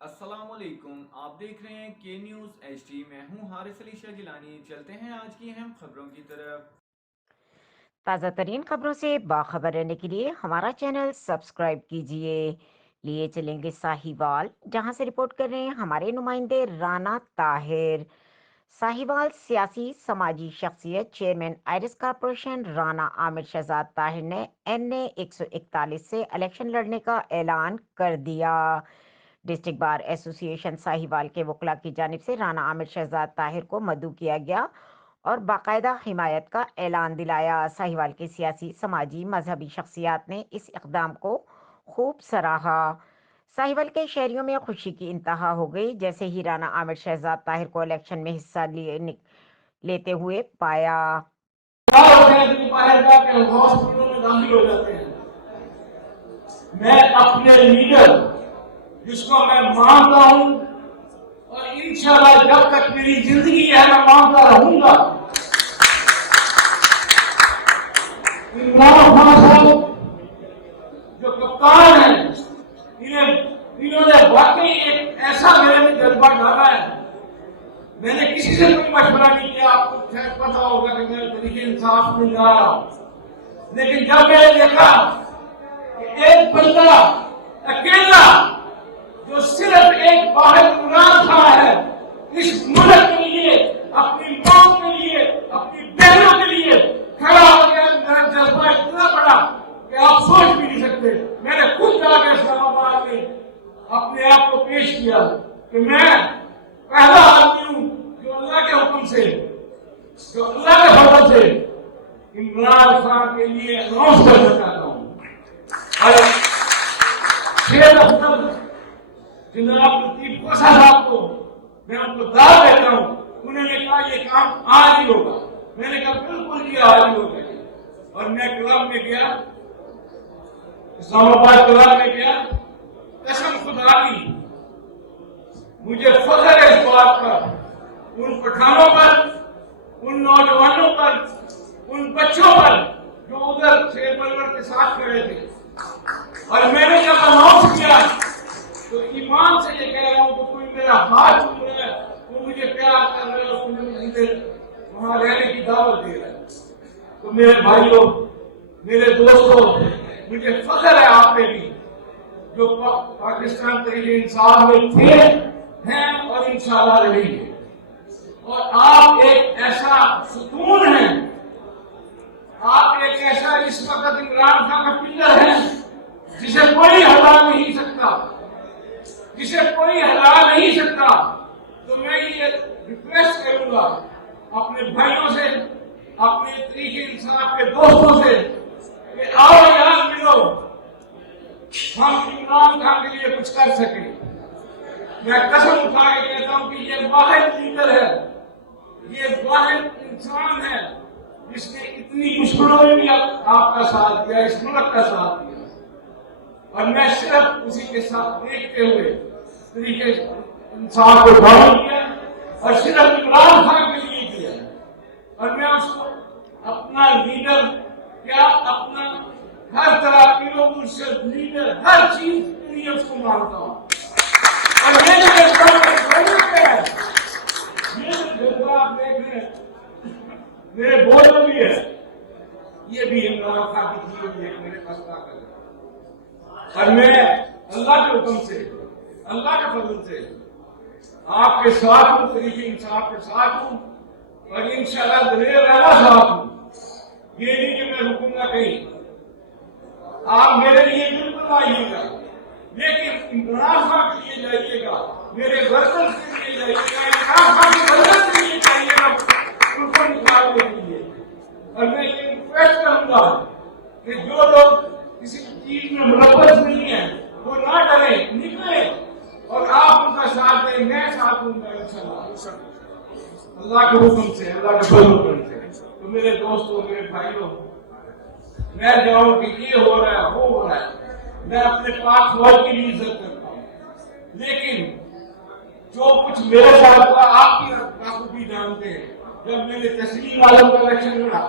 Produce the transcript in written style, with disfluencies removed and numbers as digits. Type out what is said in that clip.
السلام علیکم، آپ دیکھ رہے ہیں کے نیوز ایچ ڈی۔ میں ہوں حارث علی شاہ گیلانی۔ چلتے ہیں آج کی اہم خبروں کی طرف۔ تازہ ترین خبروں سے باخبر رہنے کے لیے ہمارا چینل سبسکرائب کیجیے۔ لیے چلیں گے ساہیوال، جہاں سے رپورٹ کر رہے ہیں ہمارے نمائندے رانا طاہر۔ ساہیوال سیاسی سماجی شخصیت چیئرمین آئرس کارپوریشن رانا عامر شہزاد طاہر نے NA 141 سے الیکشن لڑنے کا اعلان کر دیا۔ ڈسٹرکٹ بار ایسوسی ایشن ساہیوال کے وکلاء کی جانب سے رانا عامر شہزاد طاہر کو مدعو کیا گیا اور باقاعدہ حمایت کا اعلان دلایا۔ ساہیوال کے سیاسی سماجی مذہبی شخصیات نے اس اقدام کو خوب سراہا۔ ساہیوال کے شہریوں میں خوشی کی انتہا ہو گئی جیسے ہی رانا عامر شہزاد طاہر کو الیکشن میں حصہ لیتے ہوئے پایا۔ میں اپنے لیڈر جس کو میں مانتا ہوں اور انشاءاللہ جب تک میری زندگی ہے میں مانتا رہوں گا، عمران خان صاحب جو کپتان ہیں انہوں نے واقعی ایک ایسا میرے میں جذبہ ڈالا ہے۔ میں نے کسی سے کوئی مشورہ نہیں کیا، آپ کو شاید پتا ہوگا کہ میں طریقے انصاف میں جا رہا ہوں، لیکن جب میں نے دیکھا کہ ایک بندہ اکیلا جو صرف ایک واحد عمران خان ہے اس ملک کے لیے، اپنی قوم کے لیے، اپنی بہنوں کے لیے کھڑا ہو گیا، میرا جذبہ اتنا بڑا کہ آپ سوچ بھی نہیں سکتے۔ میں نے خود جا کے اسلام آباد میں اپنے آپ کو پیش کیا کہ میں پہلا آدمی ہوں جو اللہ کے حکم سے، جو اللہ کے فضل سے عمران خان کے لیے اناؤنس کرنا چاہتا ہوں۔ اور شیر افضل جناب لطیف کوسا صاحب کو میں ان کو دعوت دیتا ہوں، انہوں نے کہا یہ کام آج ہی ہوگا۔ میں نے کہا بالکل یہ آج ہی ہوگا، اور میں کلب میں گیا، اسلام آباد کلب میں گیا، قسم خدا کی مجھے فخر ہے اس بات پر، ان پٹھانوں پر، ان نوجوانوں پر، ان بچوں پر جو ادھر شیر پرور کے ساتھ کھڑے تھے۔ اور میں نے جب اناؤنس کیا تو ایمان سے یہ کہہ رہا ہوں کہ کوئی میرا ہاتھ چھو رہا ہے، وہ مجھے پیار کر رہے اور مجھے وہاں رہنے کی دعوت دے رہا ہے۔ تو میرے بھائیوں، میرے دوستوں، مجھے فخر ہے آپ پہ بھی جو پاکستان تحریک انصاف میں تھے، ہیں اور انشاءاللہ رہیں گے۔ اور آپ ایک ایسا ستون ہیں، آپ ایک ایسا اس وقت عمران خان کا پلر ہیں جسے کوئی ہٹا نہیں سکتا، جسے کوئی ہٹا نہیں سکتا۔ تو میں یہ ریکویسٹ کروں گا اپنے بھائیوں سے، اپنے تحریک انصاف کے دوستوں سے کہ آؤ یہاں ملو، ہم عمران خان کے لیے کچھ کر سکیں۔ میں قسم اٹھا کے کہتا ہوں کہ یہ واحد لیڈر ہے، یہ واحد انسان ہے جس نے اتنی مشکلوں میں بھی آپ کا ساتھ دیا، اس ملک کا ساتھ دیا، اور میں صرف اسی کے ساتھ دیکھتے ہوئے طریقے انسان کو ڈاؤن کیا اور صرف عمران خان کے لیے کیا، اور میں اس کو اپنا لیڈر کیا، اپنا ہر طرح پیرو مرشد لیڈر ہر چیز کے لیے اس کو مانتا ہوں۔ اور یہ جو جذبہ آپ دیکھ رہے ہیں میرے بول میں بھی ہے، یہ بھی عمران خان کی چیز میرے پاس طاقت ہے، اور میں اللہ کے حکم سے، اللہ کے فضل سے آپ کے ساتھ ہوں، طریق انصاف کے ساتھ ہوں، اور انشاءاللہ دلیر رہنا ساتھ ہوں۔ یہ نہیں کہ میں رکوں گا کہیں، آپ میرے لیے بالکل آئیے گا، لیکن عمران خان کے لیے جائیے گا، میرے ورکر کے لیے جائیے گا، عمران خان کے ورکر کے لیے جائیے گا، ان کو نکالنے کے لیے۔ اور میں یہ ریکویسٹ کروں گا کہ جو لوگ کسی چیز میں ملوث نہیں ہیں وہ نہ ڈریں، نکلیں اور آپ ان کا ساتھ دیں، میں ساتھ دوں گا انشاءاللہ، اللہ کے حکم سے، اللہ کے فضل سے۔ تو میرے دوستوں، میرے بھائیوں، میں جاؤں کہ یہ ہو رہا ہے، وہ ہو رہا ہے، میں اپنے پاک فوج کی بھی عزت کرتا ہوں، لیکن جو کچھ میرے ساتھ ہوا آپ بھی جانتے ہیں۔ جب میں نے تسلیم عالم کا الیکشن لڑا،